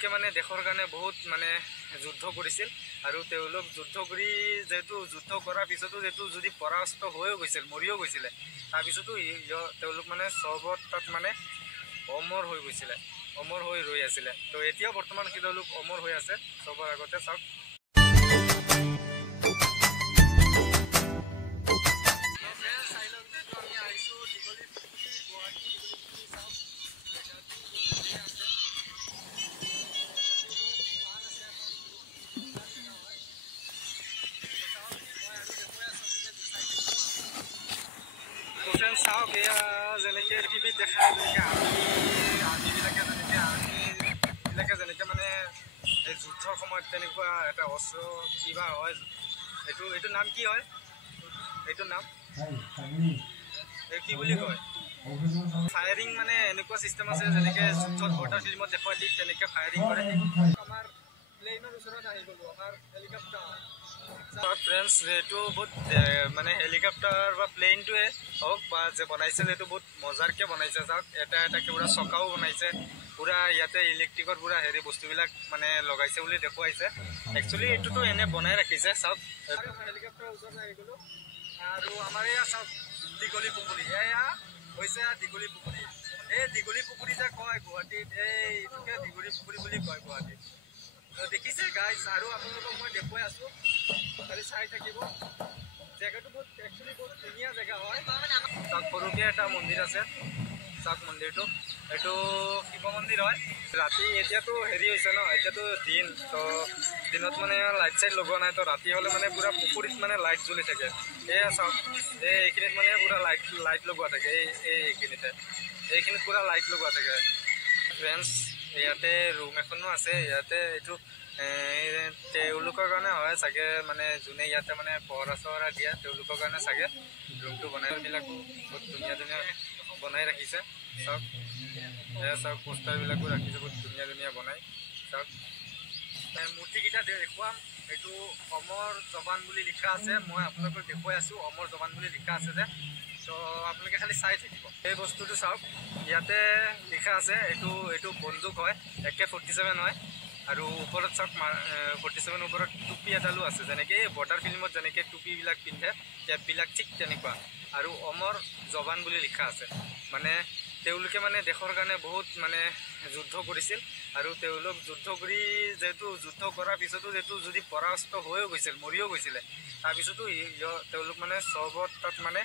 তেওঁলোকে মানে দেশৰ কাৰণে বহুত মানে যুদ্ধ কৰিছিল আৰু তেওঁলোক যুদ্ধ কৰি যেহেতু যুদ্ধ কৰাৰ পিছতো যেহেতু যদি পৰাস্ত হৈও গৈছিল মৰিও গৈছিলে তাৰপিছতো তেওঁলোক মানে চবত তাত মানে অমৰ হৈ গৈছিলে অমৰ হৈ ৰৈ আছিলে তো এতিয়াও বৰ্তমান তেওঁলোক অমৰ হৈ আছে চবৰ আগতে চাওক চাওক এয়া যেনেকৈ টিভিত দেখায় যেনেকৈ আৰ্মিবিলাকে যেনেকৈ মানে এই যুদ্ধৰ সময়ত তেনেকুৱা এটা অস্ত্ৰ কিবা হয় এইটো নাম কি হয় এইটো নাম কি বুলি কয় ফায়াৰিং মানে এনেকুৱা চিষ্টেম আছে যেনেকৈ যুদ্ধত বৰ্ডাৰ ফিল্মত দেখুৱাই ঠিক তেনেকৈ ফায়াৰিং কৰে আমাৰ প্লেইনৰ ওচৰত আহি গ'লোঁ আমাৰ হেলিকপ্টাৰ ফ্ৰেণ্ডছ এইটো বহুত মানে হেলিকপ্টাৰ বা প্লেইনটোৱে হওক বা যে বনাইছে সেইটো বহুত মজাৰকৈ বনাইছে চাওক এটা এটাকৈ পুৰা চকাও বনাইছে পুৰা ইয়াতে ইলেক্ট্ৰিকৰ পুৰা হেৰি বস্তুবিলাক মানে লগাইছে বুলি দেখুৱাইছে একচুৱেলি এইটোতো এনে বনাই ৰাখিছে চাওক হেলিকপ্টাৰৰ ওচৰত আহি গ'লোঁ আৰু আমাৰ এয়া চাওক দীঘলী পুখুৰী এয়া হৈছে দীঘলী পুখুৰী এই দীঘলী পুখুৰী যে কয় গুৱাহাটীত এইটোকে দীঘলী পুখুৰী বুলি কয় গুৱাহাটীত দেখিছে গাইজ আৰু আপোনালোকক মই দেখুৱাই আছোঁ খালি চাই থাকিব জেগাটো বহুত একচুৱেলি বহুত ধুনীয়া জেগা হয় তাত সৰুকৈ এটা মন্দিৰ আছে চাওক মন্দিৰটো এইটো শিৱ মন্দিৰ হয় ৰাতি এতিয়াতো হেৰি হৈছে ন এতিয়াতো দিন তো দিনত মানে লাইট চাইট লগোৱা নাই তো ৰাতি হ'লে মানে পূৰা পুখুৰীত মানে লাইট জ্বলি থাকে এয়া চাওক এইখিনিত মানে পূৰা লাইট লগোৱা থাকে এইখিনিত পূৰা লাইট লগোৱা থাকে ফ্ৰেণ্ডছ ইয়াতে ৰুম এখনো আছে ইয়াতে এইটো তেওঁলোকৰ কাৰণে হয় চাগে মানে যোনে ইয়াতে মানে পহৰা চহৰা দিয়া তেওঁলোকৰ কাৰণে চাগে ৰুমটো বনাইবিলাকো বহুত ধুনীয়া বনাই ৰাখিছে চাওক এয়া চাওক পোষ্টাৰবিলাকো ৰাখিছে বহুত ধুনীয়া বনাই চাওক মূৰ্তিকেইটা দেখুৱাম এইটো অমৰ জৱান বুলি লিখা আছে মই আপোনালোকক দেখুৱাই আছোঁ অমৰ জৱান বুলি লিখা আছে যে তো আপোনালোকে খালি চাই থাকিব এই বস্তুটো চাওক ইয়াতে লিখা আছে এইটো বন্দুক হয় AK-47 হয় আৰু ওপৰত চাওক 47 ওপৰত টুপি এডালো আছে যেনেকৈ বৰ্ডাৰ ফিল্মত যেনেকৈ টুপিবিলাক পিন্ধে কেপবিলাক ঠিক তেনেকুৱা আৰু অমৰ জৱান বুলি লিখা আছে মানে তেওঁলোকে মানে দেশৰ কাৰণে বহুত মানে যুদ্ধ কৰিছিল আৰু তেওঁলোক যুদ্ধ কৰি যেহেতু যুদ্ধ কৰাৰ পিছতো যেহেতু যদি পৰাস্ত হৈও গৈছিল মৰিও গৈছিলে তাৰপিছতো তেওঁলোক মানে চবত তাত মানে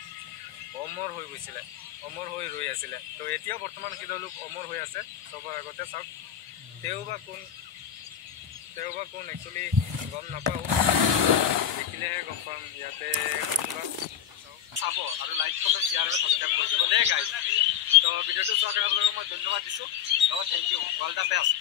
অমৰ হৈ গৈছিলে অমৰ হৈ ৰৈ আছিলে তো এতিয়াও বৰ্তমান তেওঁলোক অমৰ হৈ আছে চবৰ আগতে চাওক তেওঁ বা কোন একচুৱেলি গম নাপাওঁ দেখিলেহে গম পাম ইয়াতে চাব আৰু লাইক কমেণ্ট শ্বেয়াৰ আৰু ছাবস্ক্ৰাইব কৰি দিব দেই গাইজ তো ভিডিঅ'টো চোৱাৰ কাৰণে আপোনালোকক মই ধন্যবাদ দিছোঁ thank you all the best